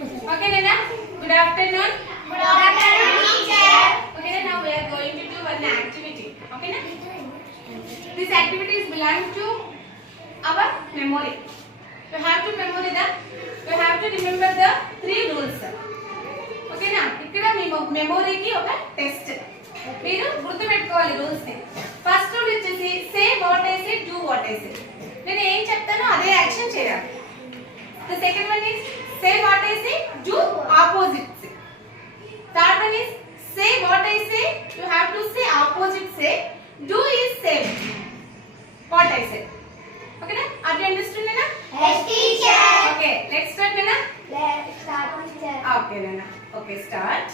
Okay, Nana. Good afternoon. Good afternoon, teacher. Okay, now we are going to do one activity. Okay, na? This activity is belong to our memory. You have to remember the three rules. Okay, na? ఇక్కడ మీ మెమొరీకి ఒక టెస్ట్. మీరు గుర్తుపెట్టుకోవాలి రూల్స్ ని. First rule వచ్చేసి say what I say do what I say. నేను ఏం చెప్తానో అదే యాక్షన్ చేయాలి. The second one is say what I say, do opposite say. Third one is say what I say, you have to say opposite say. Do is same what I say. Okay na? Are you understood Nana? Yes, teacher. Okay, let's start Nana. Let's start, teacher. Okay Nana. Okay, start.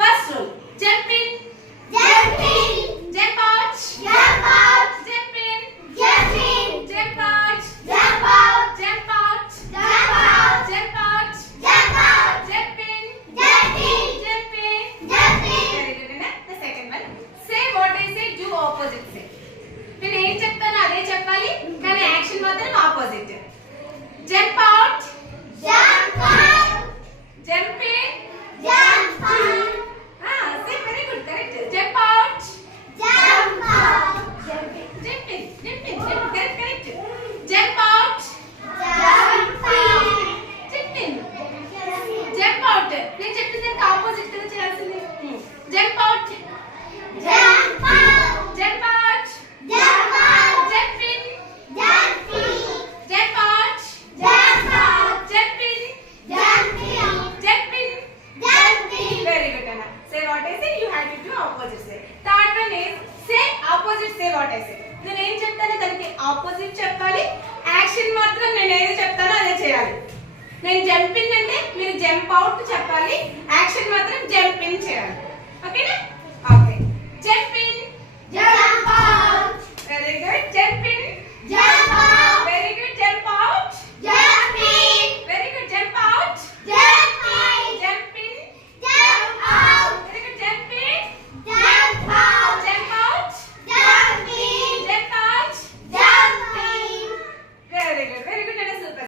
First rule, jump in, Jump in, jump out, jump out, jump in, jump in, jump out, jump out, jump out, jump out, jump out, jump out, jump in, jump in, jump in. jump in. Very good, Nana. The second one, say what I say, do opposite say. నేను ఏం చెప్తానో అదే చెప్పాలి కానీ యాక్షన్ మాత్రం opposite. Jump out, Jump out, jump in, jump out, say very good correct. Jump out, jump out, jump in, jump in, jump in, correct correct. Jump out, jump out, jump in, jump out. నేను చెప్పిన దానికి ఆపోజిట్ కదా చేయాల్సింది. Jump out, jump out, jump out, jump out, jump in, jump in, jump out, jump out, jump in, jump in, jump in. jump in. Very good, Anna. Say what I say, you have to do opposite say. Third one is say opposite say what I say. నేను ఏం చెప్తానో దానికి ఆపోజిట్ చెప్పాలి. యాక్షన్ మాత్రం నేను ఏది చెప్తానో అదే చేయాలి. నేను జంప్ ఇన్ అంటే మీరు జంప్ అవుట్ చెప్పాలి. యాక్షన్ మాత్రం జంప్ ఇన్ చేయాలి. ఓకేనా? Okay. Jump in, Jump out,